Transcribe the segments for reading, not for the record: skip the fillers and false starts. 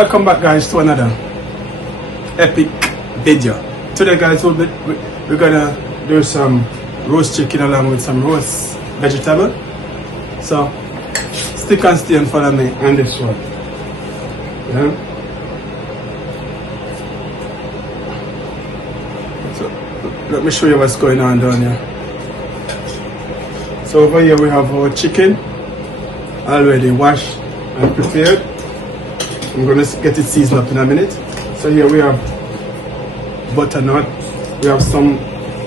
Welcome back, guys, to another epic video. Today, guys, we're gonna do some roast chicken along with some roast vegetable. So stick and stay and follow me on this one. Yeah. So let me show you what's going on down here. So over here we have our chicken already washed and prepared. I'm gonna get it seasoned up in a minute. So here we have butternut, we have some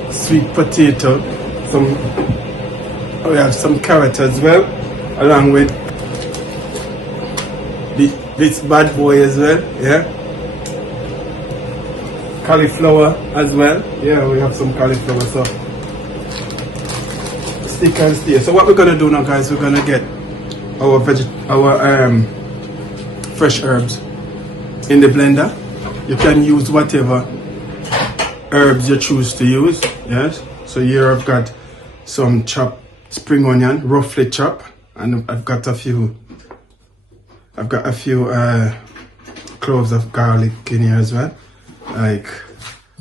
sweet potato, we have some carrot as well, along with this bad boy as well, yeah. Cauliflower as well, yeah, we have some cauliflower, so stick and stay. So what we're gonna do now, guys, we're gonna get our fresh herbs in the blender. You can use whatever herbs you choose to use. Yes. So here I've got some chopped spring onion, roughly chopped, and I've got a few cloves of garlic in here as well. Like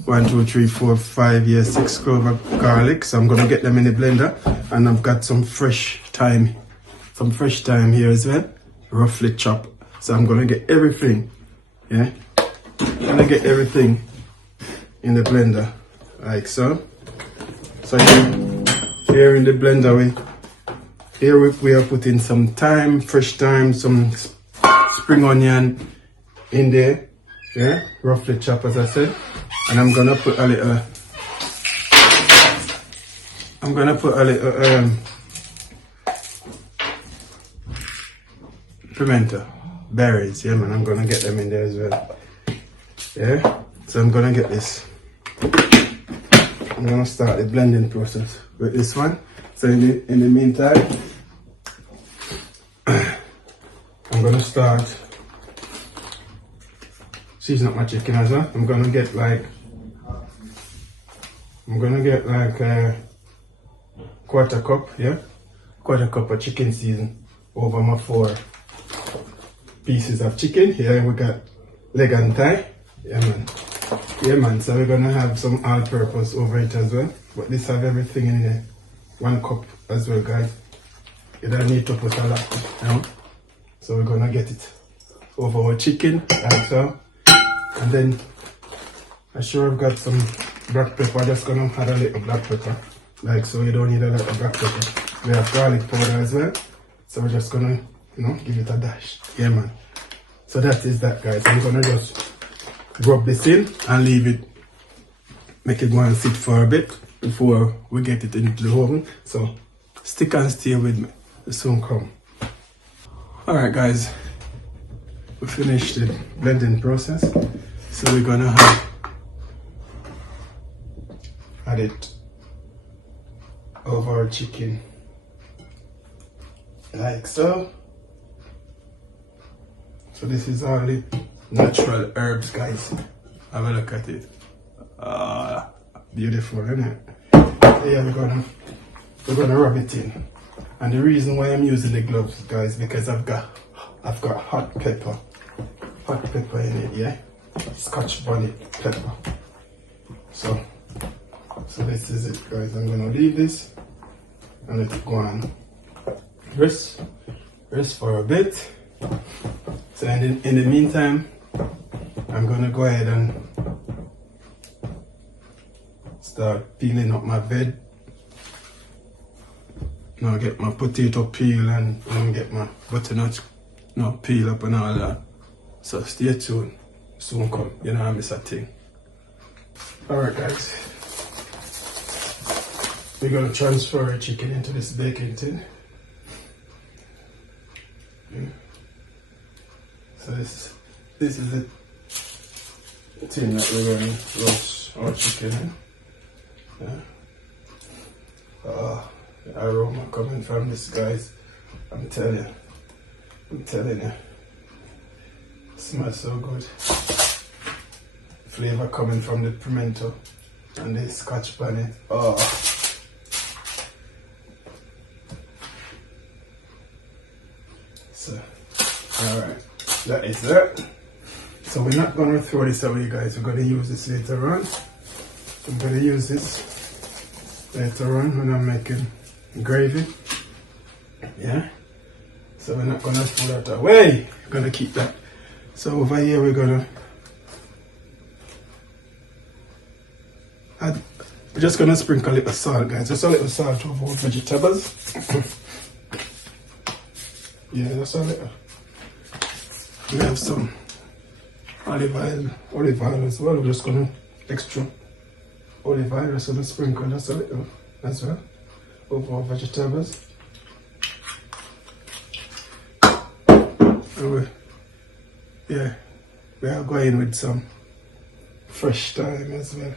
1, 2, 3, 4, 5, 6 cloves of garlic. So I'm gonna get them in the blender, and I've got some fresh thyme here as well, roughly chopped. So I'm gonna get everything, yeah. I'm gonna get everything in the blender, like so. So here in the blender, we are putting some thyme, fresh thyme, some spring onion in there, yeah, roughly chopped as I said. And I'm gonna put a little pimento berries, yeah man, I'm gonna get them in there as well. Yeah, so I'm gonna get this. I'm gonna start the blending process with this one. So in the meantime, I'm gonna start season up my chicken as well. I'm gonna get like a quarter cup of chicken season over my 4 pieces of chicken. Here we got leg and thigh. Yeah man, so we're gonna have some all-purpose over it as well, but this have everything in there. 1 cup as well, guys. You don't need to put a lot, you know? So we're gonna get it over our chicken like so. And then I'm sure I've got some black pepper. I'm just gonna add a little black pepper, like so. You don't need a lot of black pepper. We have garlic powder as well, so we're just gonna, you know, give it a dash. Yeah man. So that is that, guys. I'm gonna just rub this in and leave it, make it go and sit for a bit before we get it into the oven. So stick and stay with me, it soon come. Alright guys, we finished the blending process. So we're gonna add it over our chicken like so. So this is all the natural herbs, guys. Have a look at it. Beautiful, isn't it? So yeah, we're gonna rub it in. And the reason why I'm using the gloves, guys, because I've got hot pepper in it, yeah. Scotch bonnet pepper. So this is it, guys. I'm gonna leave this and let it go on rest for a bit. So in the meantime, I'm gonna go ahead and start peeling up my veg. Now get my potato peel and get my butternut peel up and all that. So stay tuned, soon come, you know I miss a thing. Alright guys, we're gonna transfer our chicken into this baking tin. Okay. So this is the tin that we're going to roast our chicken in. Yeah. The aroma coming from this, guys. I'm telling you. It smells so good. Flavor coming from the pimento and the scotch bonnet. Oh. So, alright, that is that. So we're not gonna throw this away, guys. We're gonna use this later on. I'm gonna use this later on when I'm making gravy. Yeah. So we're not gonna throw that away. We're gonna keep that. So over here we're gonna add, we're just gonna sprinkle a little salt, guys. Just a little salt over our vegetables. Yeah, just a little. We have some olive oil as well. We're just gonna extra olive oil, just gonna sprinkle just a little as well over our vegetables. Yeah, we are going with some fresh thyme as well.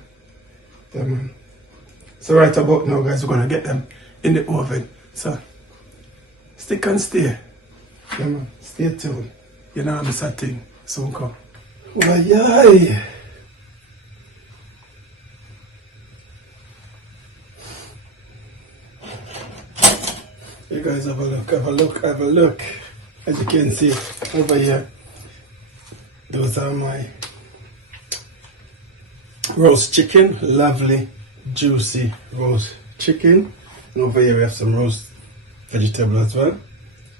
Yeah, man. So right about now, guys, we're gonna get them in the oven. So stick and stay. Yeah, man. Stay tuned. You know, I'm a thing. Soon come. Why, yay! You guys have a look, have a look, have a look. As you can see over here, those are my roast chicken. Lovely, juicy roast chicken. And over here we have some roast vegetable as well.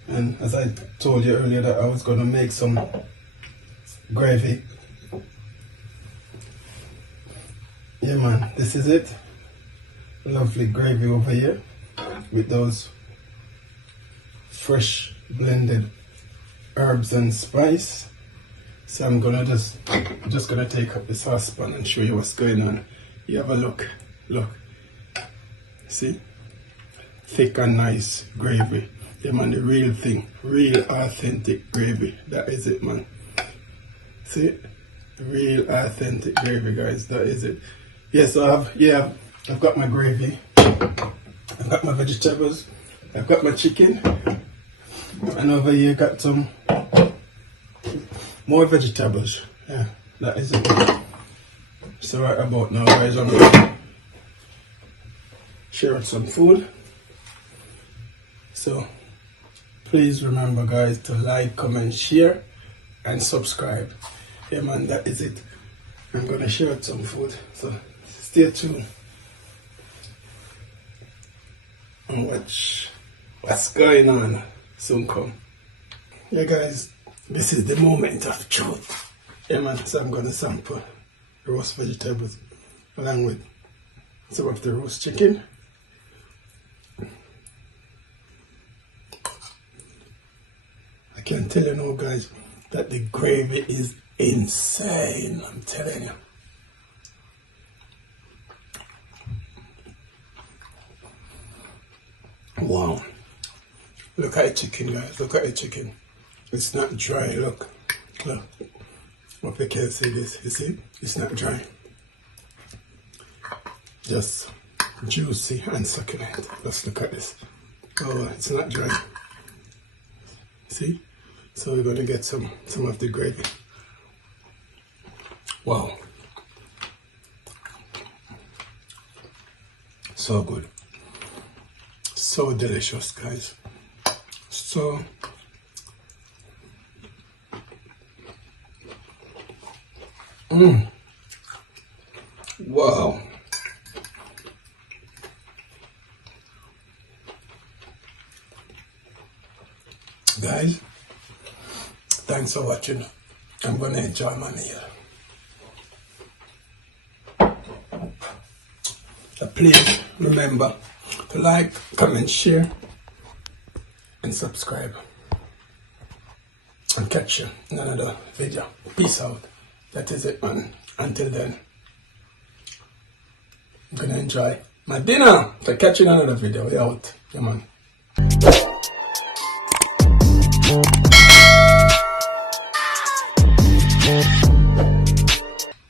And as I told you earlier that I was going to make some gravy. Yeah, man, this is it. Lovely gravy over here with those fresh blended herbs and spice. So I'm gonna just gonna take up the saucepan and show you what's going on. You have a look. See? Thick and nice gravy. Yeah, man, the real thing. Real authentic gravy. That is it, man. See? Real authentic gravy, guys. That is it. Yeah, so I've got my gravy. I've got my vegetables. I've got my chicken. And over here got some more vegetables. Yeah, that is it. So right about now, guys, I'm gonna share some food. So please remember, guys, to like, comment, share, and subscribe. Yeah, man, that is it. I'm gonna share some food. So stay tuned and watch what's going on. Soon come. Yeah, guys, this is the moment of truth. Yeah, man, so I'm gonna sample roast vegetables along with some of the roast chicken. I can tell you now, guys, that the gravy is insane. I'm telling you. Wow. Look at the chicken, guys. Look at the chicken. It's not dry. Look. Hope you can see this. You see? It's not dry. Just juicy and succulent. Let's look at this. Oh, it's not dry. See? So we're going to get some of the gravy. Wow. So good. So delicious, guys. So wow. Guys, thanks for watching. I'm gonna enjoy my meal. Please remember to like, comment, share, and subscribe. And catch you in another video. Peace out. That is it, man. Until then, I'm gonna enjoy my dinner. So catch you in another video. We out. Yeah, man.